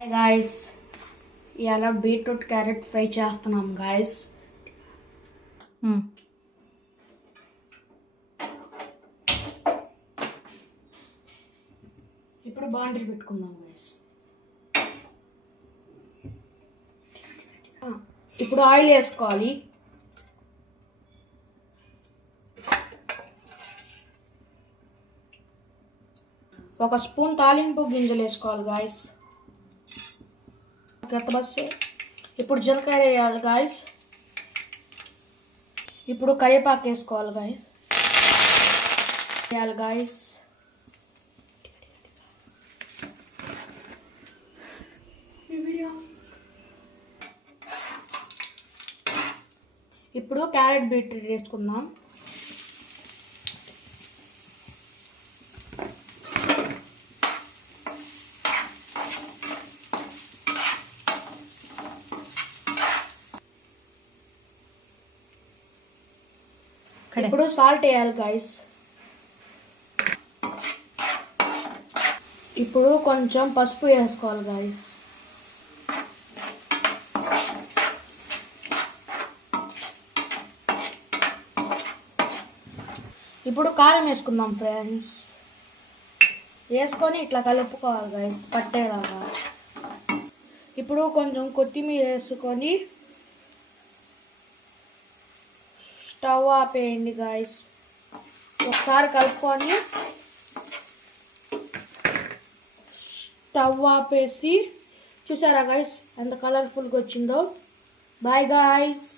Guys ఇలా beetroot carrot fry చేస్తున్నాం guys. ఇప్పుడు బాండిల్ పెట్టుకుందాం గాయస్. ఇప్పుడు ఆయిల్ వేసుకోవాలి. ఒక స్పూన్ తాలింపు గింజలు వేసుకోవాలి గాయస్. ఇప్పుడు జీలకర్ర వేయాలి గాయస్. ఇప్పుడు కరివేపాకు వేసుకోవాలి గాయస్. వేయాలి గాయస్. ఇప్పుడు క్యారెట్ బీట్రూట్ వేసుకుందాం. ఇప్పుడు సాల్ట్ వేయాలి గాయస్. ఇప్పుడు కొంచెం పసుపు వేసుకోవాలి గాయస్. ఇప్పుడు కారం వేసుకుందాం ఫ్రెండ్స్. వేసుకొని ఇట్లా కలుపుకోవాలి గాయస్ పట్టేలాగా. ఇప్పుడు కొంచెం కొత్తిమీర వేసుకొని స్టవ్ ఆపేయండి గాయస్. ఒకసారి కలుపుకొని స్టవ్ ఆపేసి చూసారా గాయస్ ఎంత కలర్ఫుల్గా వచ్చిందో. Bye guys.